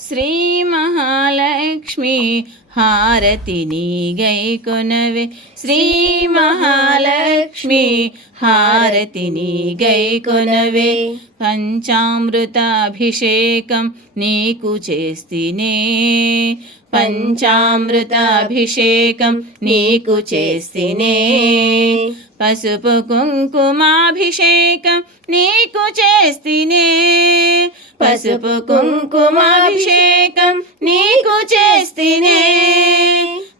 శ్రీ మహాలక్ష్మి హారతిని గై కొనవే. శ్రీ మహాలక్ష్మి హారతిని గై కొనవే. పంచామృతాభిషేకం నీకు చేస్తినే. పంచామృతాభిషేకం నీకు చేస్తినే. పసుపు కుంకుమాభిషేకం నీకు చేస్తినే. పసుపు కుంకుమాభిషేకం నీకు చేస్తేనే.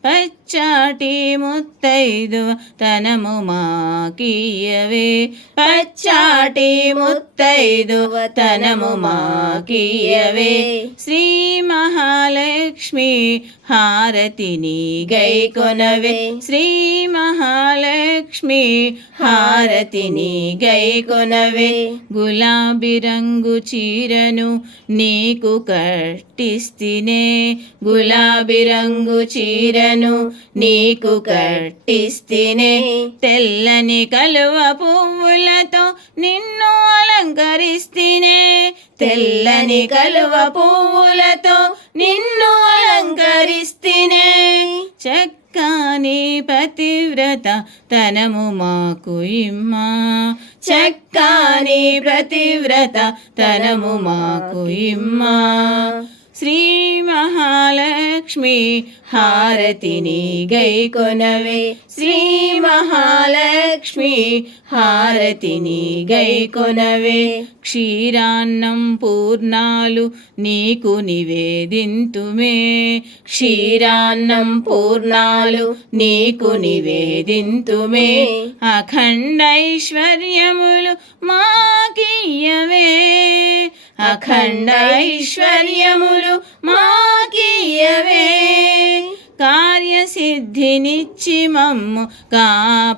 పచ్చాటి ముత్తైదు తనము మాకీయవే పచ్చాటి ముత్తైదు తనము మాకీయవే శ్రీ మహాలక్ష్మి హారతిని గై కొనవే. శ్రీ మహాలక్ష్మి హారతిని గై కొనవే. గులాబీ రంగు చీరను నీకు కట్టిస్తినే. గులాబీ రంగు చీరను నీకు కట్ కట్టిస్తినే తెల్లని కలువ పువ్వులతో నిన్ను అలంకరిస్తేనే తెల్లని కలువ పువ్వులతో నిన్ను అలంకరిస్తేనే చక్కని పతివ్రత తనము మాకు ఇమ్మా. చక్కని ప్రతివ్రత తనము మాకు ఇమ్మా. శ్రీ మహాలక్ష్మి హారతిని గై కొనవే శ్రీ మహాలక్ష్మి హారతిని గై కొనవే క్షీరాన్నం పూర్ణాలు నీకు నివేదింతుమే క్షీరాన్నం పూర్ణాలు నీకు నివేదింతుమే అఖండైశ్వర్యములు మాకియవే అఖండ మా మాకియవే కార్యసిద్ధినిచ్చి మమ్ము కాపాడవే.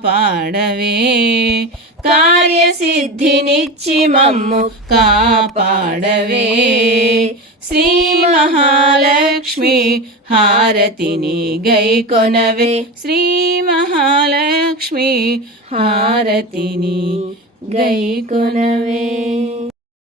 కార్యసిద్ధినిచ్చి మమ్ము కాపాడవే. శ్రీ మహాలక్ష్మి హారతిని గై కొనవే. శ్రీ మహాలక్ష్మి హారతిని గై కొనవే.